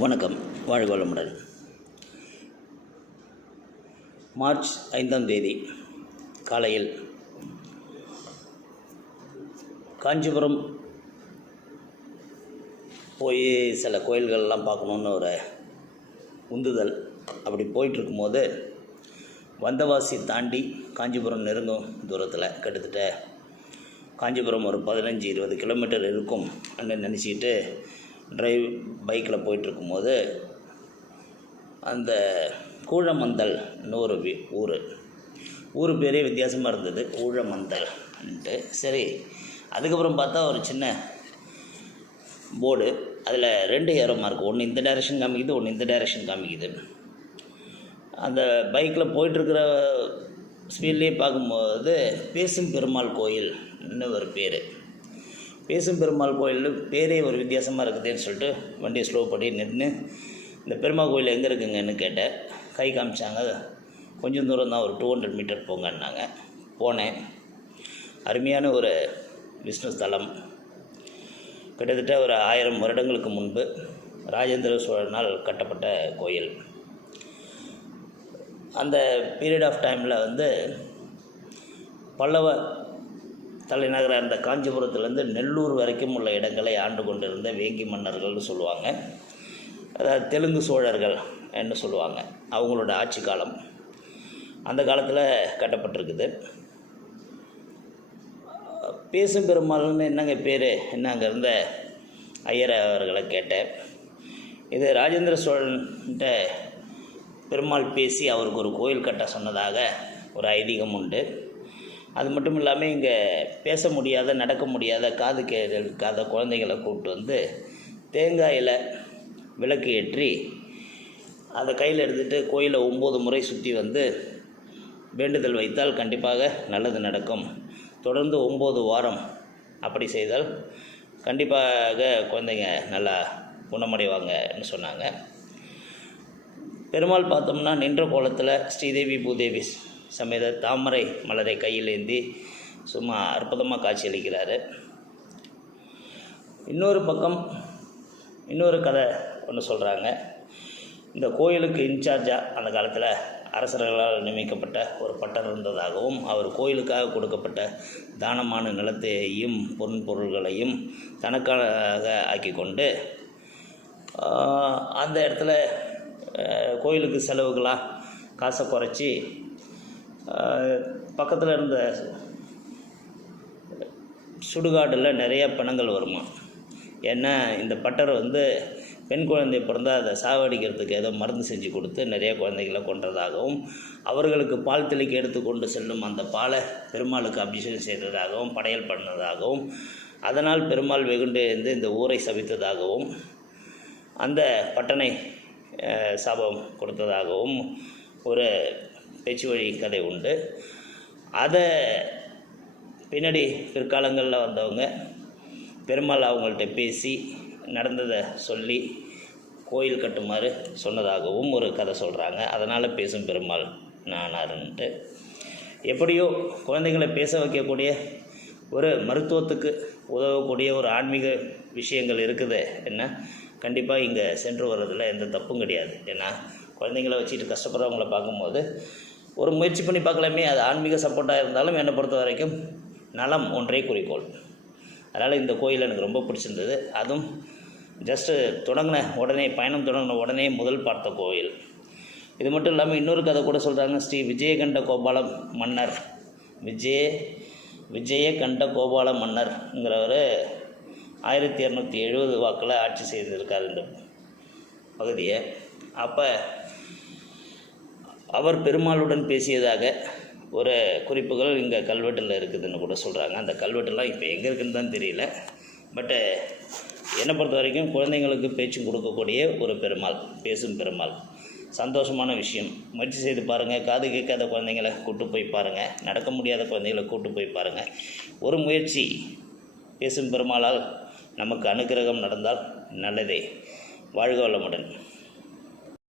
வணக்கம். வாழ்க வளமுடன். மார்ச் ஐந்தாம் தேதி காலையில் காஞ்சிபுரம் போய் சில கோயில்கள்லாம் பார்க்கணுன்னு ஒரு உந்துதல். அப்படி போயிட்டுருக்கும்போது வந்தவாசி தாண்டி காஞ்சிபுரம் நெருங்கும் தூரத்தில் கிட்டத்தட்ட காஞ்சிபுரம் ஒரு பதினஞ்சு இருபது கிலோமீட்டர் இருக்கும் அப்படின்னு நினச்சிக்கிட்டு டிரைவ் பைக்கில் போயிட்டுருக்கும்போது அந்த கூழமந்தல்னு ஒரு ஊர். ஊர் பேரே வித்தியாசமாக இருந்தது. ஊழமந்தல்ன்ட்டு சரி அதுக்கப்புறம் பார்த்தா ஒரு சின்ன போர்டு. அதில் ரெண்டு ஏரோ மார்க். ஒன்று இந்த டைரெக்ஷன் காமிக்குது ஒன்று இந்த டைரெக்ஷன் காமிக்குது. அந்த பைக்கில் போயிட்டுருக்கிற ஸ்பீட்லேயே பார்க்கும்போது பேசும் பெருமாள் கோயில்னு ஒரு பேர். பேசும் பெருமாள் கோயிலில் பேரே ஒரு வித்தியாசமாக இருக்குதுன்னு சொல்லிட்டு வண்டியை ஸ்லோ பண்ணி நின்று இந்த பெருமாள் கோயில் எங்கே இருக்குங்கன்னு கேட்டேன். கை காமிச்சாங்க. கொஞ்சம் தூரம் தான் ஒரு டூ ஹண்ட்ரட் மீட்டர் போங்கன்னாங்க. போனேன். அருமையான ஒரு விஷ்ணு ஸ்தலம். கிட்டத்தட்ட ஒரு ஆயிரம் வருடங்களுக்கு முன்பு ராஜேந்திர சோழனால் கட்டப்பட்ட கோயில். அந்த பீரியட் ஆஃப் டைமில் வந்து பல்லவ தலைநகராக இருந்த காஞ்சிபுரத்துலேருந்து நெல்லூர் வரைக்கும் உள்ள இடங்களை ஆண்டு கொண்டிருந்த வேங்கி மன்னர்கள்னு சொல்லுவாங்க. அதாவது தெலுங்கு சோழர்கள் என்று சொல்லுவாங்க. அவங்களோட ஆட்சி காலம் அந்த காலத்தில் கட்டப்பட்டிருக்குது. பேசும் பெருமாள்னு என்னங்க பேர்? என்ன அங்கே இருந்த? ஐயர் அவர்களை கேட்டேன். இது ராஜேந்திர சோழன்கிட்ட பெருமாள் பேசி அவருக்கு ஒரு கோயில் கட்ட சொன்னதாக ஒரு ஐதீகம் உண்டு. அது மட்டும் இல்லாமல் இங்கே பேச முடியாத நடக்க முடியாத காது கேட்காத குழந்தைகளை கூப்பிட்டு வந்து தேங்காயில் விளக்கு ஏற்றி அதை கையில் எடுத்துகிட்டு கோயிலை ஒம்பது முறை சுற்றி வந்து வேண்டுதல் வைத்தால் கண்டிப்பாக நல்லது நடக்கும். தொடர்ந்து ஒம்பது வாரம் அப்படி செய்தால் கண்டிப்பாக குழந்தைங்க நல்லா குணமடைவாங்கன்னு சொன்னாங்க. பெருமாள் பார்த்தோம்னா நின்ற கோலத்தில் ஸ்ரீதேவி பூதேவி சமேத தாமரை மலரை கையில் ஏந்தி சும்மா அற்புதமாக காட்சியளிக்கிறாரு. இன்னொரு பக்கம் இன்னொரு கதை ஒன்று சொல்கிறாங்க இந்த கோயிலுக்கு இன்சார்ஜாக அந்த காலத்தில் அரசர்களால் நியமிக்கப்பட்ட ஒரு பட்டர் இருந்ததாகவும் அவர் கோயிலுக்காக கொடுக்கப்பட்ட தானமான நிலத்தையும் பொருட்பொருள்களையும் தனக்காக ஆக்கி கொண்டு அந்த இடத்துல கோயிலுக்கு செலவுகளாக காசை குறைச்சி பக்கத்தில் இருந்த சுடுகாடில் நிறைய பிணங்கள் வருமா? ஏன்னா இந்த பட்டர் வந்து பெண் குழந்தை பிறந்தால் அதை சாவடிக்கிறதுக்கு ஏதோ மருந்து செஞ்சு கொடுத்து நிறைய குழந்தைகளை கொன்றதாகவும் அவர்களுக்கு பால் தெளிக்க எடுத்து கொண்டு செல்லும் அந்த பாலை பெருமாளுக்கு அபிஷேகம் செய்ததாகவும் படையல் பண்ணதாகவும் அதனால் பெருமாள் வெகுண்டு இருந்து இந்த ஊரை சவித்ததாகவும் அந்த பட்டனை சாபம் கொடுத்ததாகவும் ஒரு பேச்சு வழி கதை உண்டு. அதை பின்னாடி பிற்காலங்களில் வந்தவங்க பெருமாள் அவங்கள்ட்ட பேசி நடந்ததை சொல்லி கோயில் கட்டுமாறு சொன்னதாகவும் ஒரு கதை சொல்கிறாங்க அதனால் பேசும் பெருமாள் நானாருன்ட்டு. எப்படியோ குழந்தைங்களை பேச வைக்கக்கூடிய ஒரு மருத்துவத்துக்கு உதவக்கூடிய ஒரு ஆன்மீக விஷயங்கள் இருக்குது. என்ன? கண்டிப்பாக இங்கே சென்று வர்றதில் எந்த தப்பும் கிடையாது. ஏன்னா குழந்தைங்கள வச்சுட்டு கஷ்டப்படுறவங்கள பார்க்கும்போது ஒரு முயற்சி பண்ணி பார்க்கலாமே அது ஆன்மீக சப்போர்ட்டாக இருந்தாலும் என்னை பொறுத்த வரைக்கும் நலம் ஒன்றே குறிக்கோள். அதனால் இந்த கோயில் எனக்கு ரொம்ப பிடிச்சிருந்தது. அதுவும் ஜஸ்ட்டு தொடங்கின உடனே பயணம் தொடங்கின உடனே முதல் பார்த்த கோயில். இது மட்டும் இல்லாமல் இன்னொரு கதை கூட சொல்கிறாங்க ஸ்ரீ விஜயகண்ட கோபால மன்னர். விஜய விஜயகண்ட கோபால மன்னர்ங்கிறவர் ஆயிரத்தி இரநூத்தி எழுபது வாக்கில் ஆட்சி செய்திருக்கார் இந்த பகுதியை. அப்போ அவர் பெருமாளுடன் பேசியதாக ஒரு குறிப்புகள் இங்கே கல்வெட்டில் இருக்குதுன்னு கூட சொல்கிறாங்க அந்த கல்வெட்டெல்லாம் இப்போ எங்கே இருக்குன்னு தான் தெரியல. பட்டு என்னை பொறுத்த வரைக்கும் குழந்தைங்களுக்கு பேச்சும் கொடுக்கக்கூடிய ஒரு பெருமாள் பேசும் பெருமாள். சந்தோஷமான விஷயம். முயற்சி செய்து பாருங்கள் காது கேட்காத குழந்தைங்களை கூட்டு போய் பாருங்கள் நடக்க முடியாத குழந்தைங்கள கூட்டு போய் பாருங்கள் ஒரு முயற்சி பேசும் பெருமாளால் நமக்கு அனுகிரகம் நடந்தால் நல்லதே. வாழ்க வளமுடன்.